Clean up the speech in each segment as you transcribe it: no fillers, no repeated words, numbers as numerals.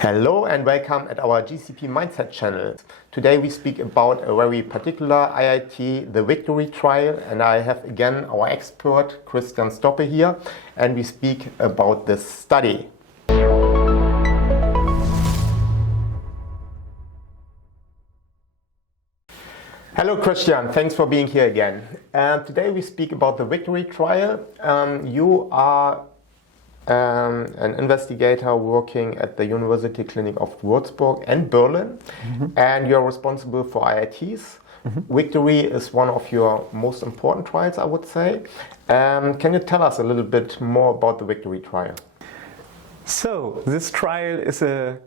Hello and welcome at our GCP-Mindset channel. Today we speak about a very particular IIT, the VICTory trial, and I have again our expert Christian Stoppe here, and we speak about this study. Hello Christian, thanks for being here again. Today we speak about the VICTory trial. You are an investigator working at the University Clinic of Würzburg and Berlin, and you're responsible for IITs. VICTory is one of your most important trials, I would say. Can you tell us a little bit more about the VICTory trial? So, this trial is a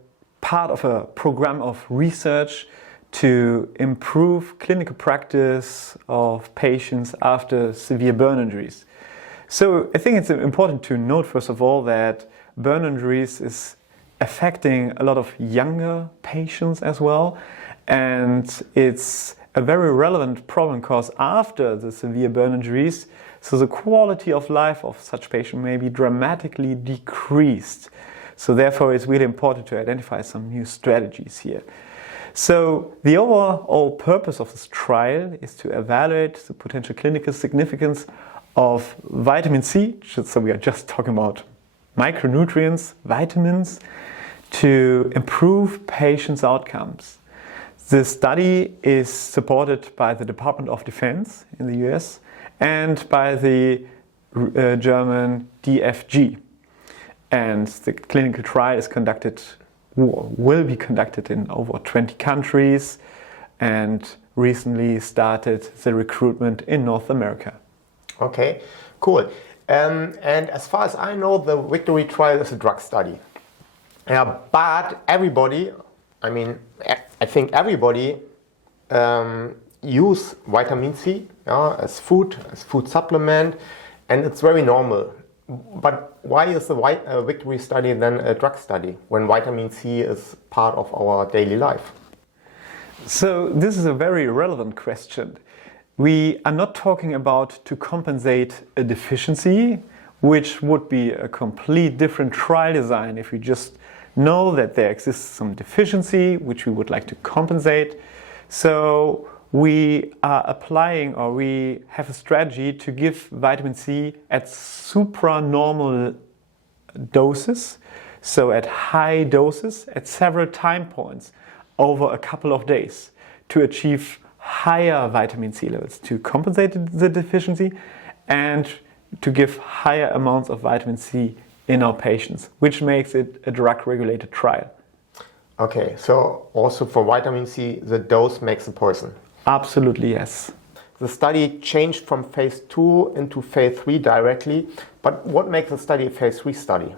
part of a program of research to improve clinical practice of patients after severe burn injuries. So I think it's important to note, first of all, that burn injuries is affecting a lot of younger patients as well. And it's a very relevant problem because after the severe burn injuries, so the quality of life of such patient may be dramatically decreased. So therefore, it's really important to identify some new strategies here. So the overall purpose of this trial is to evaluate the potential clinical significance of vitamin C, so we are just talking about micronutrients, vitamins, to improve patients' outcomes. The study is supported by the Department of Defense in the US and by the German DFG. And the clinical trial is conducted, or will be conducted in over 20 countries, and recently started the recruitment in North America. Okay, cool. And as far as I know, the VICTory trial is a drug study. But everybody, I think everybody use vitamin C as food supplement, and it's very normal. But why is the VICTory study then a drug study when vitamin C is part of our daily life? So this is a very relevant question. We are not talking about to compensate a deficiency, which would be a complete different trial design if we just know that there exists some deficiency which we would like to compensate. So we are applying, or we have a strategy to give vitamin C at supranormal doses, so at high doses at several time points over a couple of days to achieve higher vitamin C levels, to compensate the deficiency and to give higher amounts of vitamin C in our patients, which makes it a drug-regulated trial. Okay, so also for vitamin C, the dose makes a person? Absolutely, yes. The study changed from phase 2 into phase 3 directly, but what makes the study a phase 3 study?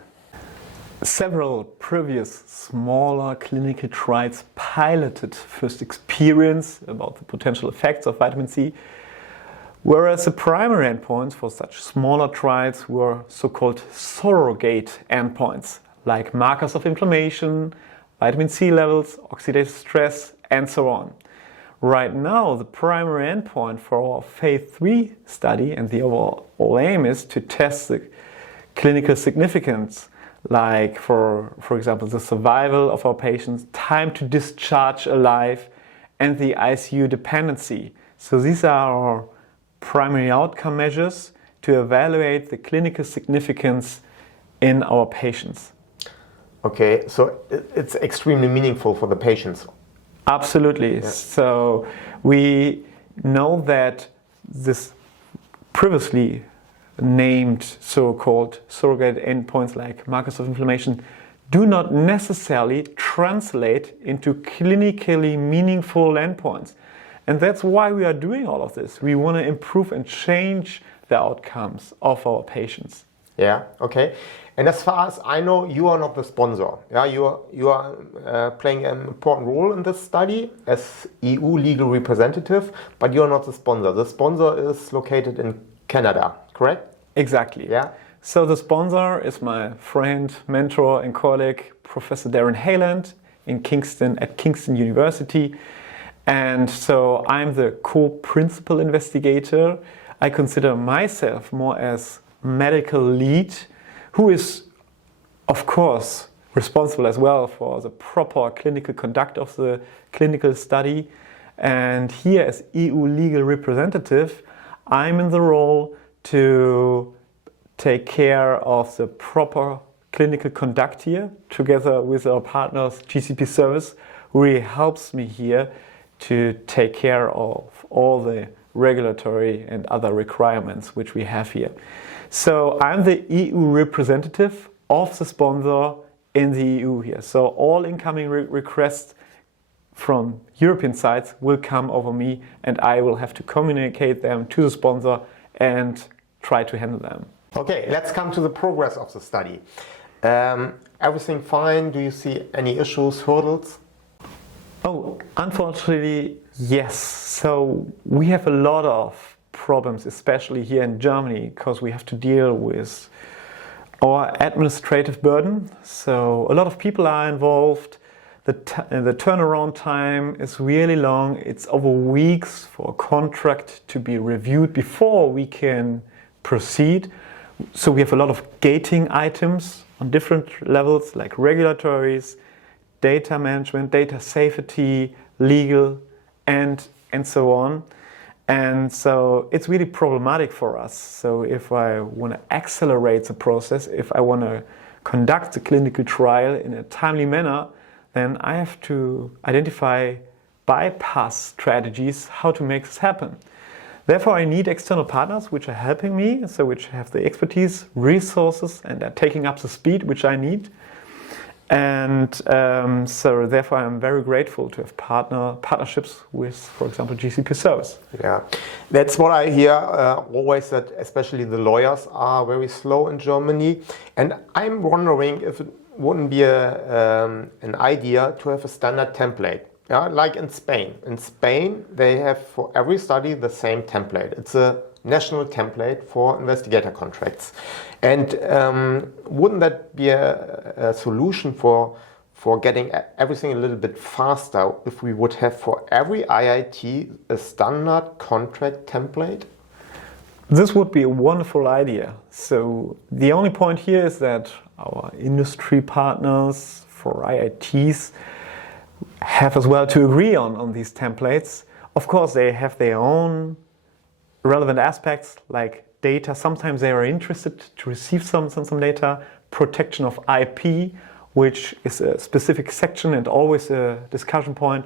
Several previous smaller clinical trials piloted first experience about the potential effects of vitamin C, whereas the primary endpoints for such smaller trials were so-called surrogate endpoints, like markers of inflammation, vitamin C levels, oxidative stress, and so on. Right now, the primary endpoint for our phase 3 study and the overall aim is to test the clinical significance, like for example, the survival of our patients, time to discharge alive, and the ICU dependency. So these are our primary outcome measures to evaluate the clinical significance in our patients. Okay, so it's extremely meaningful for the patients. Absolutely. Yeah. So we know that this previously named so-called surrogate endpoints like markers of inflammation do not necessarily translate into clinically meaningful endpoints. And that's why we are doing all of this. We want to improve and change the outcomes of our patients. Yeah, okay. And as far as I know, you are not the sponsor. Yeah, you are playing an important role in this study as EU legal representative, but you are not the sponsor. The sponsor is located in Canada, correct? Exactly. Yeah. So the sponsor is my friend, mentor, and colleague, Professor Darren Hayland at Kingston University. And so I'm the co-principal investigator. I consider myself more as medical lead, who is, of course, responsible as well for the proper clinical conduct of the clinical study. And here as EU legal representative, I'm in the role to take care of the proper clinical conduct here, together with our partners GCP-Service, who really helps me here to take care of all the regulatory and other requirements which we have here. So I'm the EU representative of the sponsor in the EU here. So all incoming requests from European sites will come over me, and I will have to communicate them to the sponsor and try to handle them. Okay, let's come to the progress of the study. Everything fine? Do you see any issues, hurdles? Oh, unfortunately, yes. So we have a lot of problems, especially here in Germany, because we have to deal with our administrative burden. So a lot of people are involved. The turnaround time is really long. It's over weeks for a contract to be reviewed before we can proceed. So we have a lot of gating items on different levels, like regulatories, data management, data safety, legal, and so on. And so it's really problematic for us. So if I want to accelerate the process, if I want to conduct the clinical trial in a timely manner, then I have to identify bypass strategies how to make this happen. Therefore, I need external partners which are helping me, so which have the expertise, resources, and are taking up the speed which I need. And so therefore I'm very grateful to have partnerships with, for example, GCP-Service. Yeah, that's what I hear always, that especially the lawyers are very slow in Germany. And I'm wondering if it wouldn't be an idea to have a standard template. Yeah, like in Spain. In Spain, they have for every study the same template. It's a national template for investigator contracts. And wouldn't that be a solution for getting everything a little bit faster if we would have for every IIT a standard contract template? This would be a wonderful idea. So the only point here is that our industry partners for IITs have as well to agree on these templates. Of course, they have their own relevant aspects like data. Sometimes they are interested to receive some data, protection of IP, which is a specific section and always a discussion point.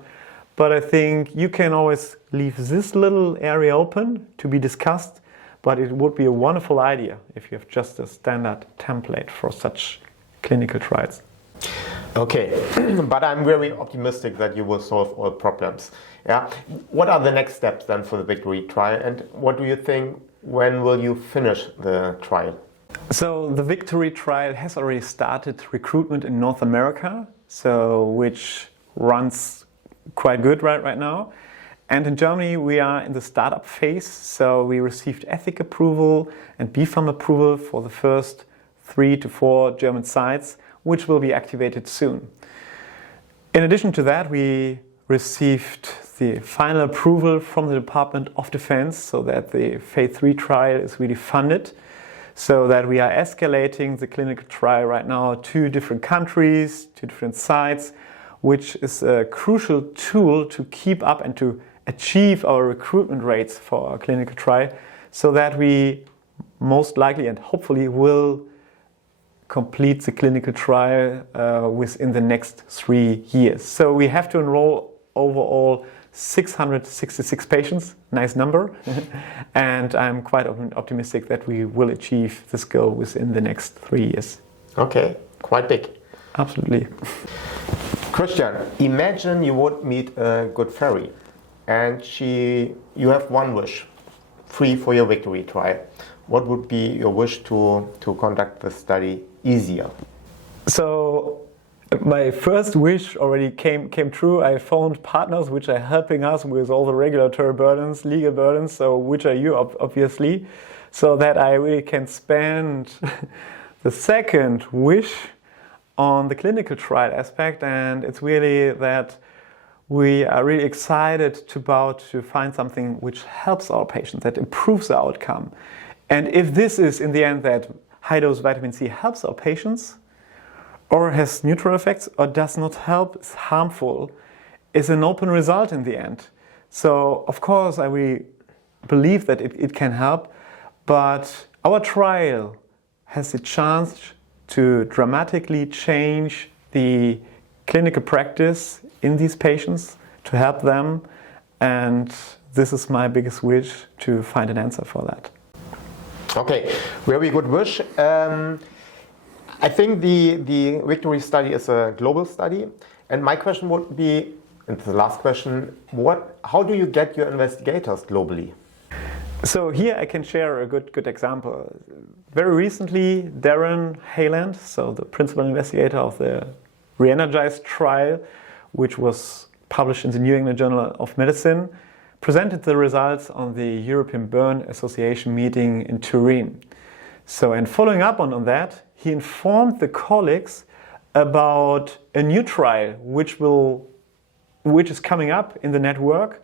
But I think you can always leave this little area open to be discussed, but it would be a wonderful idea if you have just a standard template for such clinical trials. Okay, but I'm very optimistic that you will solve all problems. Yeah. What are the next steps then for the VICToRY trial, and what do you think, when will you finish the trial? So the VICToRY trial has already started recruitment in North America, so which runs quite good right now. And in Germany we are in the startup phase, so we received ethic approval and BfArM approval for the first 3 to 4 German sites, which will be activated soon. In addition to that, we received the final approval from the Department of Defense so that the phase 3 trial is really funded, so that we are escalating the clinical trial right now to different countries, to different sites, which is a crucial tool to keep up and to achieve our recruitment rates for our clinical trial, so that we most likely and hopefully will complete the clinical trial within the next 3 years. So we have to enroll overall 666 patients, nice number, and I'm quite optimistic that we will achieve this goal within the next 3 years. Okay, quite big. Absolutely. Christian, imagine you would meet a good fairy and you have one wish, free for your VICToRY trial. What would be your wish to conduct the study easier? So my first wish already came true. I found partners which are helping us with all the regulatory burdens, legal burdens, so which are you obviously, so that I really can spend the second wish on the clinical trial aspect. And it's really that we are really excited to find something which helps our patients, that improves the outcome. And if this is in the end that high-dose vitamin C helps our patients, or has neutral effects or does not help, is harmful, is an open result in the end. So of course I really believe that it can help, but our trial has the chance to dramatically change the clinical practice in these patients, to help them, and this is my biggest wish, to find an answer for that. Okay, very good wish. I think the VICToRY study is a global study, and my question would be, and the last question, how do you get your investigators globally? So here I can share a good example. Very recently, Darren Hayland, so the principal investigator of the Re-Energized trial, which was published in the New England Journal of Medicine, presented the results on the European Burn Association meeting in Turin. So, and following up on that, he informed the colleagues about a new trial which is coming up in the network,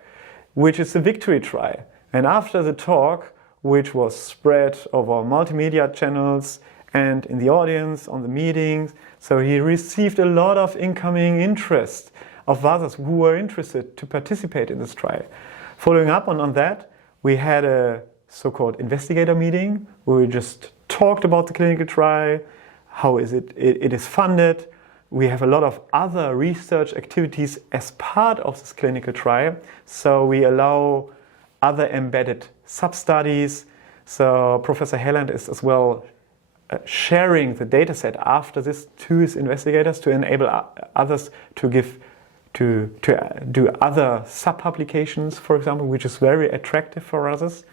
which is the VICToRY trial. And after the talk, which was spread over multimedia channels and in the audience, on the meetings, so he received a lot of incoming interest of others who were interested to participate in this trial. Following up on that, we had a so-called investigator meeting where we just talked about the clinical trial, how it is funded. We have a lot of other research activities as part of this clinical trial, so we allow other embedded sub-studies. So Professor Hayland is as well sharing the data set after this to his investigators to enable others to do other sub-publications, for example, which is very attractive for others.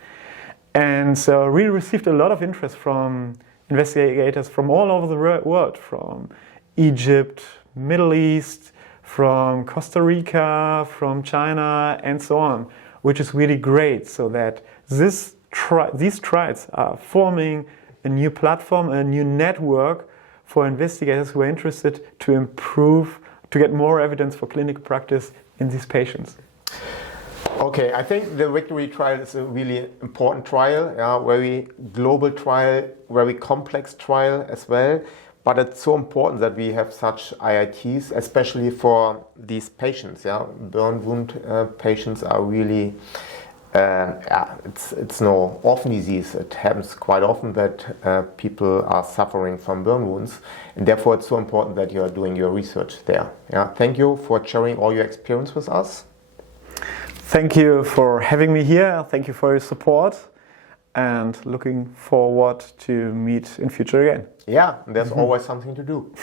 And so we received a lot of interest from investigators from all over the world, from Egypt, Middle East, from Costa Rica, from China, and so on, which is really great, so that these trials are forming a new platform, a new network for investigators who are interested to improve, to get more evidence for clinical practice in these patients. Okay, I think the VICToRY trial is a really important trial, very global trial, very complex trial as well. But it's so important that we have such IITs, especially for these patients. Burn wound patients are really, it's no orphan disease. It happens quite often that people are suffering from burn wounds, and therefore it's so important that you are doing your research there. Thank you for sharing all your experience with us. Thank you for having me here. Thank you for your support, and looking forward to meet in future again. Yeah, there's always something to do.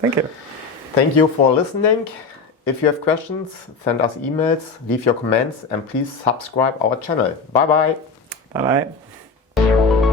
Thank you. Thank you for listening. If you have questions, send us emails, leave your comments, and please subscribe our channel. Bye-bye. Bye-bye.